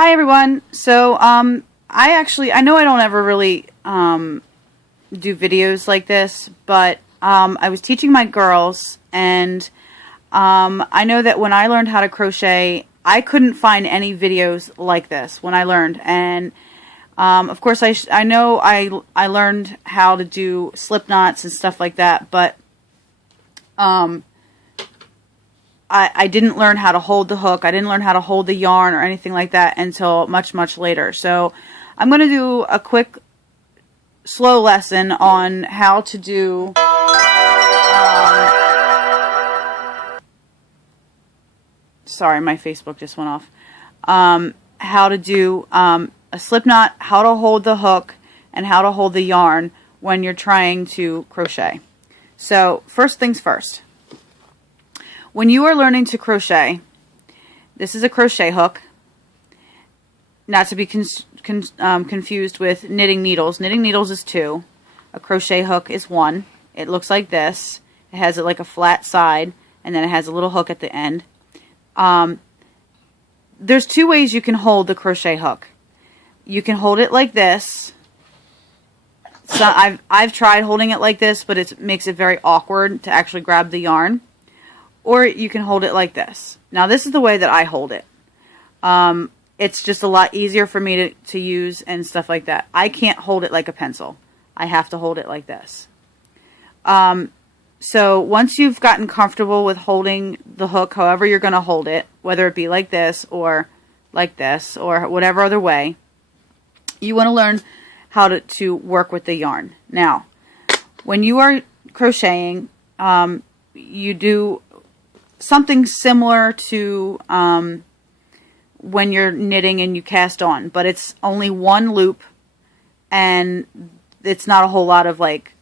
Hi everyone. So I know I don't ever really do videos like this, but I was teaching my girls, and I know that when I learned how to crochet, I couldn't find any videos like this when I learned. And of course I know I learned how to do slip knots and stuff like that, but I didn't learn how to hold the hook. I didn't learn how to hold the yarn or anything like that until much, much later. So I'm going to do a quick, slow lesson on how to do sorry, my Facebook just went off. How to do a slip knot, how to hold the hook, and how to hold the yarn when you're trying to crochet. So first things first. When you are learning to crochet, this is a crochet hook, not to be confused with knitting needles. Knitting needles is 2. A crochet hook is 1. It looks like this. It has like a flat side, and then it has a little hook at the end. There's 2 ways you can hold the crochet hook. You can hold it like this. So I've tried holding it like this, but it makes it very awkward to actually grab the yarn. Or you can hold it like this. Now this is the way that I hold it. It's just a lot easier for me to use and stuff like that. I can't hold it like a pencil. I have to hold it like this. So once you've gotten comfortable with holding the hook however you're going to hold it, whether it be like this or whatever other way, you want to learn how to work with the yarn. Now, when you are crocheting, you do something similar to when you're knitting and you cast on, but it's only 1 loop, and it's not a whole lot of like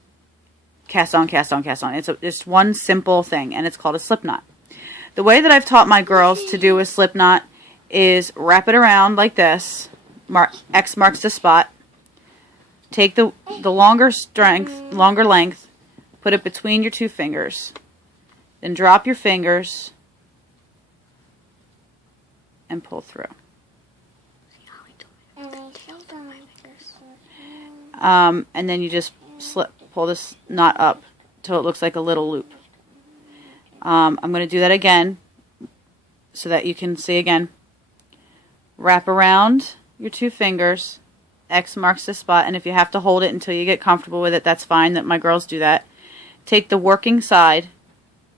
cast on, cast on, cast on. It's just one simple thing, and it's called a slip knot. The way that I've taught my girls to do a slip knot is wrap it around like this. X marks the spot. Take the longer length, put it between your 2 fingers. Then drop your fingers and pull through. And then you just pull this knot up till it looks like a little loop. I'm going to do that again so that you can see again. Wrap around your 2 fingers. X marks the spot, and if you have to hold it until you get comfortable with it, that's fine. That my girls do that. Take the working side,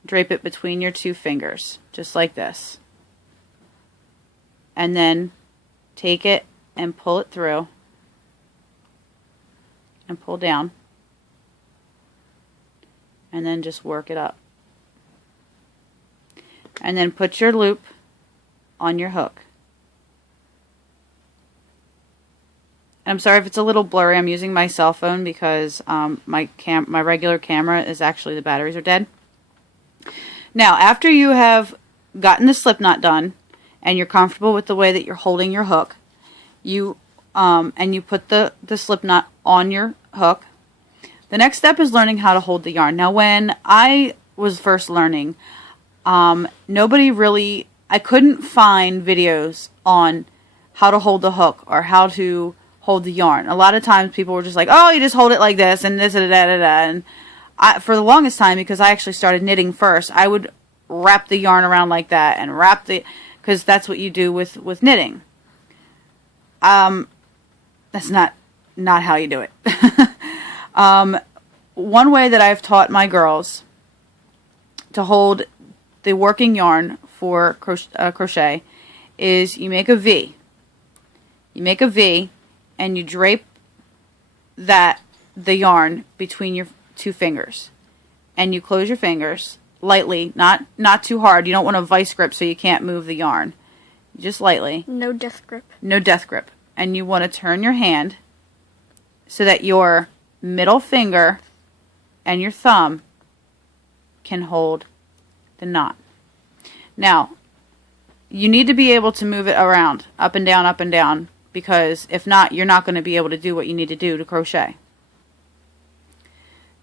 drape it between your 2 fingers, just like this. And then take it and pull it through and pull down. And then just work it up. And then put your loop on your hook. And I'm sorry if it's a little blurry. I'm using my cell phone because my regular camera is actually, the batteries are dead. Now, after you have gotten the slip knot done and you're comfortable with the way that you're holding your hook, you put the slip knot on your hook. The next step is learning how to hold the yarn. Now, when I was first learning, I couldn't find videos on how to hold the hook or how to hold the yarn. A lot of times people were just like, oh, you just hold it like this and this and and for the longest time, because I actually started knitting first, I would wrap the yarn around like that and because that's what you do with knitting. That's not how you do it. One way that I've taught my girls to hold the working yarn for crochet is you make a V. You make a V and you drape the yarn between your 2 fingers, and you close your fingers lightly, not too hard. You don't want a vice grip so you can't move the yarn. Just lightly. No death grip. No death grip. And you want to turn your hand so that your middle finger and your thumb can hold the knot. Now, you need to be able to move it around, up and down, because if not, you're not going to be able to do what you need to do to crochet.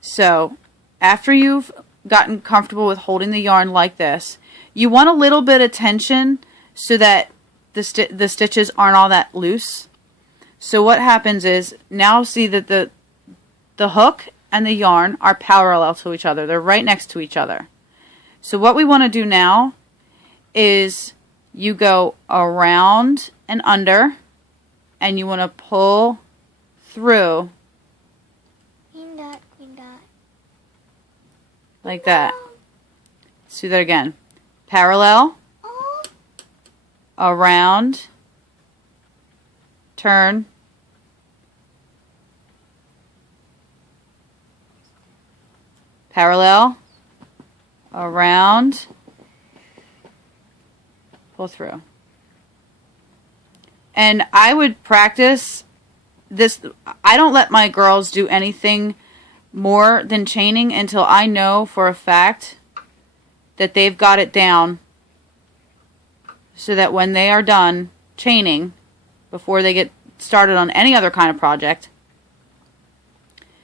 So, after you've gotten comfortable with holding the yarn like this, you want a little bit of tension so that the stitches aren't all that loose. So what happens is, now see that the hook and the yarn are parallel to each other. They're right next to each other. So what we want to do now is you go around and under, and you want to pull through Green dot, like that. Let's do that again. Parallel, around, turn, parallel, around, pull through. And I would practice this. I don't let my girls do anything more than chaining until I know for a fact that they've got it down, so that when they are done chaining, before they get started on any other kind of project,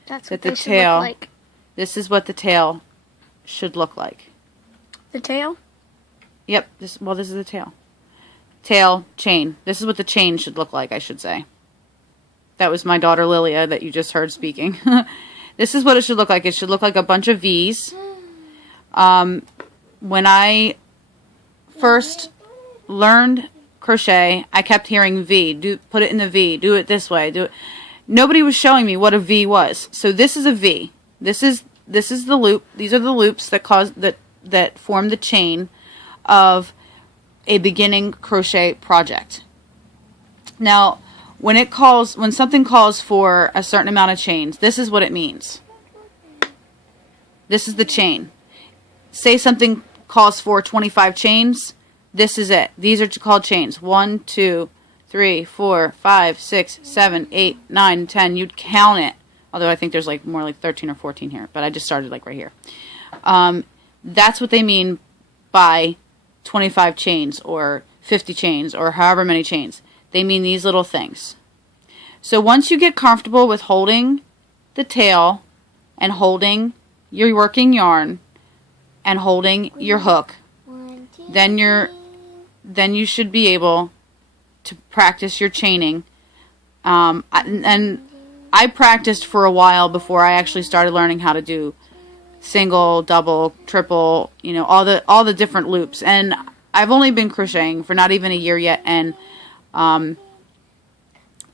that's that what the they should tail, look like. this is what the tail should look like. The tail? Yep, this is the tail. Tail, chain. This is what the chain should look like, I should say. That was my daughter Lilia that you just heard speaking. This is what it should look like. It should look like a bunch of V's. When I first learned crochet, I kept hearing V. Put it in the V. Do it this way. Do it. Nobody was showing me what a V was. So this is a V. This is the loop. These are the loops that form the chain of a beginning crochet project. Now, when something calls for a certain amount of chains, this is what it means. This is the chain. Say something calls for 25 chains, this is it. These are called chains. 1, 2, 3, 4, 5, 6, 7, 8, 9, 10. You'd count it. Although I think there's like more like 13 or 14 here, but I just started like right here. That's what they mean by 25 chains or 50 chains or however many chains. They mean these little things. So once you get comfortable with holding the tail and holding your working yarn and holding your hook, then you should be able to practice your chaining. And I practiced for a while before I actually started learning how to do single, double, triple, all the different loops. And I've only been crocheting for not even a year yet, and I'm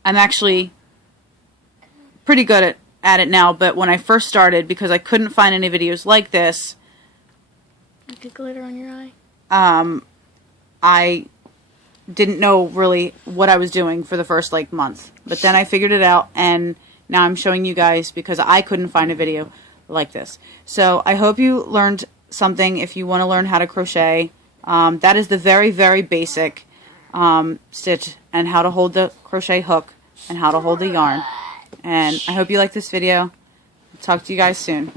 actually pretty good at it now. But when I first started, because I couldn't find any videos like this, like a glitter on your eye. I didn't know really what I was doing for the first month. But then I figured it out, and now I'm showing you guys because I couldn't find a video like this. So I hope you learned something. If you want to learn how to crochet, that is the very, very basic stitch, and how to hold the crochet hook and how to hold the yarn. And I hope you like this video. Talk to you guys soon.